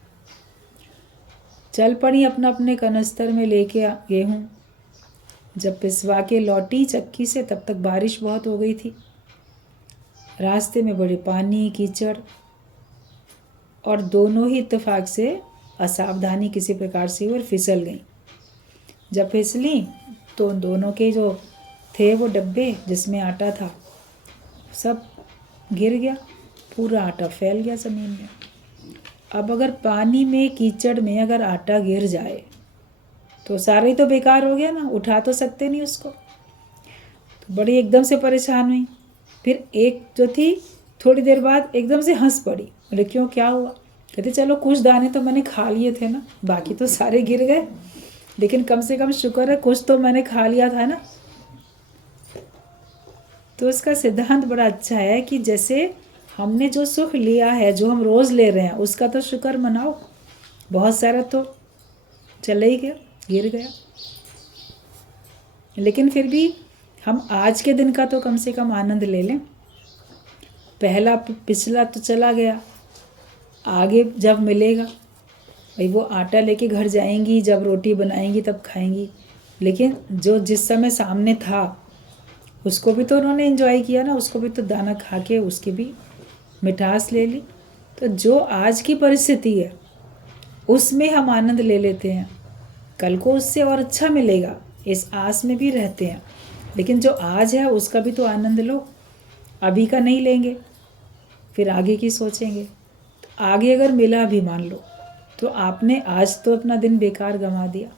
चल पड़ी अपना अपने कनस्तर में लेके गेहूं। जब पिसवा के लौटी चक्की से तब तक बारिश बहुत हो गई थी, रास्ते में बड़े पानी कीचड़, और दोनों ही इत्तेफाक से असावधानी किसी प्रकार से और फिसल गई। जब फिसली तो उन दोनों के जो थे वो डब्बे जिसमें आटा था सब गिर गया, पूरा आटा फैल गया ज़मीन में। अब अगर पानी में कीचड़ में अगर आटा गिर जाए तो सारा ही तो बेकार हो गया ना, उठा तो सकते नहीं उसको। तो बड़ी एकदम से परेशान हुई। फिर एक जो थी थोड़ी देर बाद एकदम से हंस पड़ी, बोले क्यों क्या हुआ? कहते चलो कुछ दाने तो मैंने खा लिए थे ना, बाकी तो सारे गिर गए, लेकिन कम से कम शुक्र है कुछ तो मैंने खा लिया था ना। तो इसका सिद्धांत बड़ा अच्छा है कि जैसे हमने जो सुख लिया है, जो हम रोज़ ले रहे हैं, उसका तो शुक्र मनाओ। बहुत सारा तो चला ही गया, गिर गया, लेकिन फिर भी हम आज के दिन का तो कम से कम आनंद ले लें। पहला पिछला तो चला गया, आगे जब मिलेगा भाई वो आटा लेके घर जाएंगी, जब रोटी बनाएंगी तब खाएंगी, लेकिन जो जिस समय सामने था उसको भी तो उन्होंने एंजॉय किया ना, उसको भी तो दाना खा के उसकी भी मिठास ले ली। तो जो आज की परिस्थिति है उसमें हम आनंद ले लेते हैं, कल को उससे और अच्छा मिलेगा इस आस में भी रहते हैं, लेकिन जो आज है उसका भी तो आनंद लो। अभी का नहीं लेंगे फिर आगे की सोचेंगे। तो आगे अगर मिला भी मान लो तो आपने आज तो अपना दिन बेकार गंवा दिया।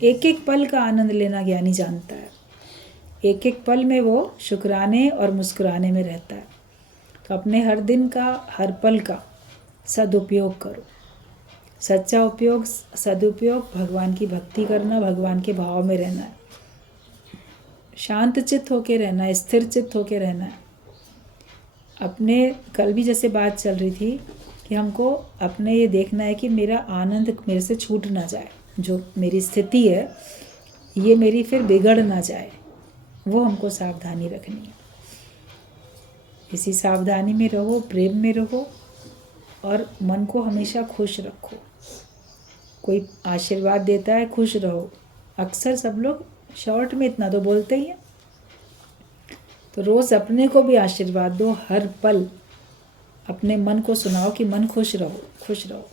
एक एक पल का आनंद लेना ज्ञानी जानता है, एक एक पल में वो शुक्राने और मुस्कुराने में रहता है। तो अपने हर दिन का हर पल का सदुपयोग करो। सच्चा उपयोग, सदुपयोग भगवान की भक्ति करना, भगवान के भाव में रहना है, शांत चित्त होके रहना है, स्थिर चित्त होके रहना है। अपने कल भी जैसे बात चल रही थी कि हमको अपने ये देखना है कि मेरा आनंद मेरे से छूट ना जाए, जो मेरी स्थिति है ये मेरी फिर बिगड़ ना जाए, वो हमको सावधानी रखनी है। इसी सावधानी में रहो, प्रेम में रहो और मन को हमेशा खुश रखो। कोई आशीर्वाद देता है खुश रहो, अक्सर सब लोग शॉर्ट में इतना तो बोलते ही हैं। तो रोज़ अपने को भी आशीर्वाद दो, हर पल अपने मन को सुनाओ कि मन खुश रहो, खुश रहो,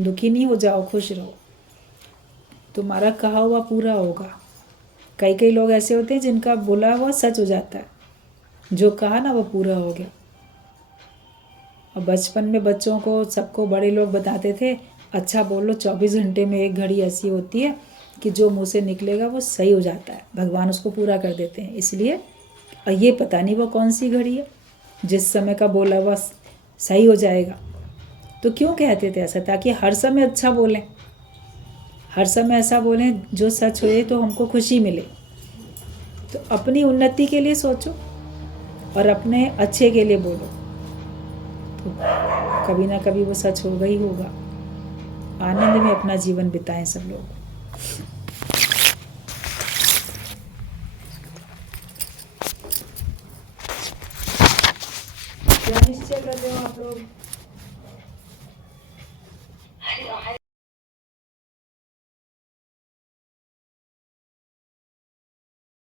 दुखी नहीं हो जाओ, खुश रहो, तुम्हारा कहा हुआ पूरा होगा। कई कई लोग ऐसे होते हैं जिनका बोला हुआ सच हो जाता है, जो कहा ना वो पूरा हो गया। और बचपन में बच्चों को सबको बड़े लोग बताते थे अच्छा बोलो, 24 घंटे में एक घड़ी ऐसी होती है कि जो मुँह से निकलेगा वो सही हो जाता है, भगवान उसको पूरा कर देते हैं। इसलिए और ये पता नहीं वो कौन सी घड़ी है जिस समय का बोला हुआ सही हो जाएगा। तो क्यों कहते थे ऐसा? ताकि हर समय अच्छा बोलें, हर समय ऐसा बोलें जो सच होए तो हमको खुशी मिले। तो अपनी उन्नति के लिए सोचो और अपने अच्छे के लिए बोलो, तो कभी ना कभी वो सच होगा ही होगा। आनंद में अपना जीवन बिताएं सब लोग। क्या निश्चय कर रहे हो आप लोग?